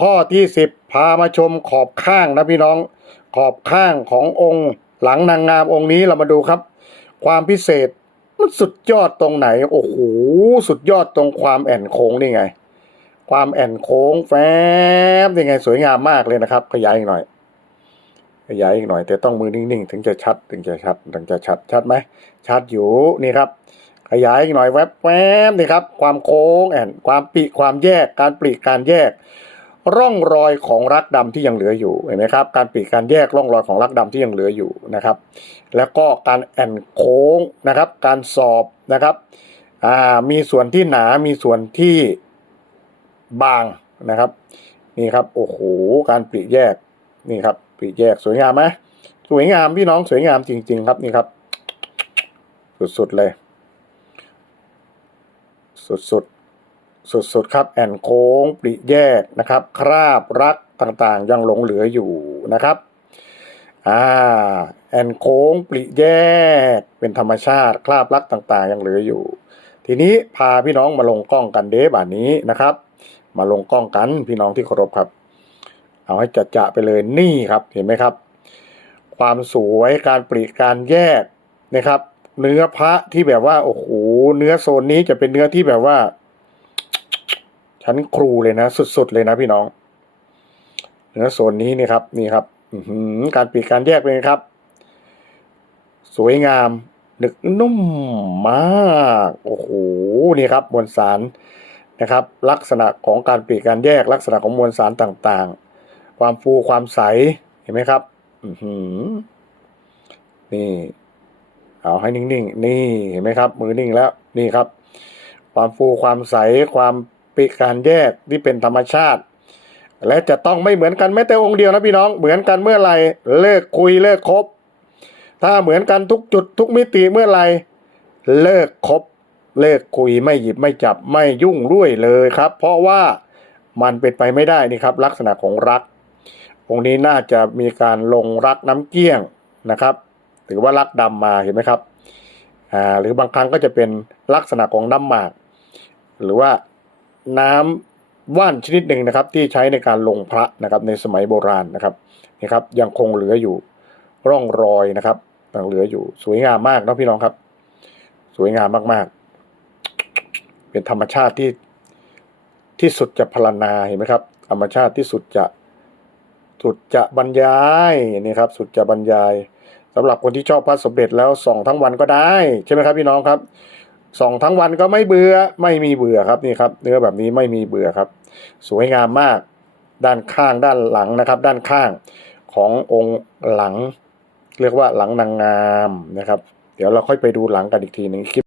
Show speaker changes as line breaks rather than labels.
ข้อที่สิบพามาชมขอบข้างนะพี่น้อง ขอบข้างขององค์ หลังนางงามองค์นี้เรามาดูครับ ความพิเศษมันสุดยอดตรงไหน โอ้โหสุดยอดตรงความแอนโค้งนี่ไง ความแอนโค้งแฟบนี่ไง สวยงามมากเลยนะครับ ขยายอีกหน่อย ขยายอีกหน่อย แต่ต้องมือนิ่งๆ ถึงจะชัด ถึงจะชัด ถึงจะชัดชัดไหมชัดอยู่นี่ครับ ขยายอีกหน่อยแวบแวบนี่ครับ ความโค้งแอนความปีความแยกการปลีกการแยก ร่องรอยของรักดำที่ยังเหลืออยู่เห็นไหมครับการปีกการแยกร่องรอยของรักดำที่ยังเหลืออยู่นะครับ แล้วก็การแอนโค้งนะครับ การสอบนะครับมีส่วนที่หนา มีส่วนที่บางนะครับนี่ครับโอ้โหการปลีกแยกนี่ครับปลีกแยกสวยงามไหมสวยงามพี่น้องสวยงามจริง ๆ ครับนี่ครับ สุดๆเลย สุดๆ สุดๆครับ แอนโค้งปริแยกนะครับ คราบรักต่างๆ ยังหลงเหลืออยู่นะครับอ่าแอนโค้งปริแยกเป็นธรรมชาติ คราบรักต่างๆ ยังเหลืออยู่ ทีนี้พาพี่น้องมาลงกล้องกันเดบานนี้นะครับ มาลงกล้องกันพี่น้องที่เคารพครับ เอาให้จัดจะไปเลยนี่ครับเห็นไหมครับ ความสวยการปริการแยกนะครับ เนื้อพระที่แบบว่าโอ้โหเนื้อโซนนี้จะเป็นเนื้อที่แบบว่า ชั้นครูเลยนะ สุดๆเลยนะพี่น้องเนื้อโซนนี้นี่ครับนี่ครับการปริการแยกเป็นครับ สวยงามนึกนุ่มมากโอ้โหนี่ครับมวลสารนะครับ ลักษณะของการปริการแยกลักษณะของมวลสารต่างๆ ความฟูความใสเห็นไหมครับอืนี่เอาให้นิ่งๆ นี่เห็นไหมครับ มือนิ่งแล้วนี่ครับ ความฟูความใสความ ปิการแยกที่เป็นธรรมชาติ และจะต้องไม่เหมือนกันแม้แต่องค์เดียวนะพี่น้องเหมือนกันเมื่อไหร่เลิกคุยเลิกคบ ถ้าเหมือนกันทุกจุดทุกมิติเมื่อไหร่เลิกคบ เลิกคุยไม่หยิบไม่จับไม่ยุ่งด้วยเลยครับ เพราะว่ามันเป็นไปไม่ได้นี่ครับ ลักษณะของรัก องค์นี้น่าจะมีการลงรักน้ำเกี้ยงนะครับหรือว่ารักดำมาเห็นไหมครับอ่าหรือบางครั้งก็จะเป็นลักษณะของน้ำหมาก หรือว่า น้ำว่านชนิดหนึ่งนะครับ ที่ใช้ในการลงพระนะครับ ในสมัยโบราณนะครับนี่ครับ ยังคงเหลืออยู่ร่องรอยนะครับยังเหลืออยู่สวยงามมากนะพี่น้องครับ สวยงามมากๆ เป็นธรรมชาติที่ที่สุดจะพรรณนาเห็นไหมครับ ธรรมชาติที่สุดจะสุดจะบรรยายนี่ครับ สุดจะบรรยายสำหรับคนที่ชอบพระสมเด็จแล้วส่องทั้งวันก็ได้ ใช่ไหมครับพี่น้องครับ ส่องทั้งวันก็ไม่เบื่อไม่มีเบื่อครับนี่ครับ เนื้อแบบนี้ไม่มีเบื่อครับ สวยงามมากด้านข้างด้านหลังนะครับ ด้านข้างขององค์หลัง เรียกว่าหลังนางงามนะครับ เดี๋ยวเราค่อยไปดูหลังกันอีกทีหนึ่งคลิป